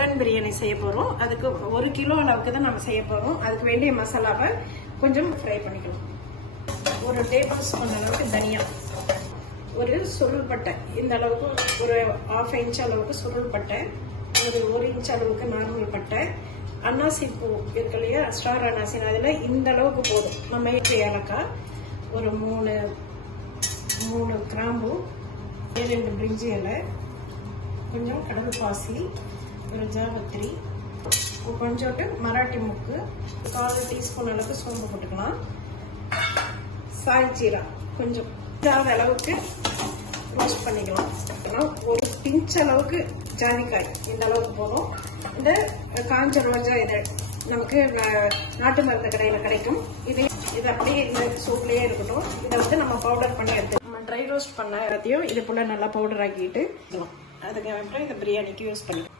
Mutton biryani செய்ய போறோம். அதுக்கு 1 கிலோ அளவுக்கு தான் நம்ம செய்ய போறோம். அதுக்கு வேண்டிய மசாலாவை கொஞ்சம் ஃப்ரை பண்ணிக்கலாம். 1 டேபிள் ஸ்பூன் அளவுக்கு தனியா, ஒரு சுருள் பட்டை, இந்த அளவுக்கு ஒரு 1/2 இன்ச் அளவுக்கு சுருள் பட்டை, ஒரு 1 இன்ச் அளவுக்கு நார்மல் பட்டை, அன்னாசி பூ இருக்கு இல்லையா, ஸ்டார் அன்னாசி, அதுல இந்த அளவுக்கு போதும். நம்ம ஏலக்காய், ஒரு 3 கிராம்பு, 2 பிரிஞ்சி இலை, கொஞ்சம் கடல் பாசி, ஒரு ஜாவத்திரி, கொஞ்சோட்டு மராட்டி முக்கு, 1/4 டீஸ்பூன் அளவுக்கு சோம்பு போட்டுக்கலாம். சாய் ஜீரா கொஞ்சம் இதாத அளவுக்கு ரோஸ்ட் பண்ணிக்கலாம். ஒரு பிஞ்ச் அளவுக்கு ஜாதிக்காய், இந்த அளவுக்கு போதும். இந்த காஞ்ச ரோஜா இது நமக்கு நாட்டு மருந்து கடையில் கிடைக்கும். இது அப்படியே இந்த சூப்லயே இருக்கட்டும். இதை வந்து நம்ம பவுடர் பண்ணி எடுத்து நம்ம ட்ரை ரோஸ்ட் பண்ண எல்லாத்தையும் இது போல நல்லா பவுடர் ஆக்கிட்டு அதுக்கு அப்புறம் இந்த பிரியாணிக்கு யூஸ் பண்ணிக்கலாம்.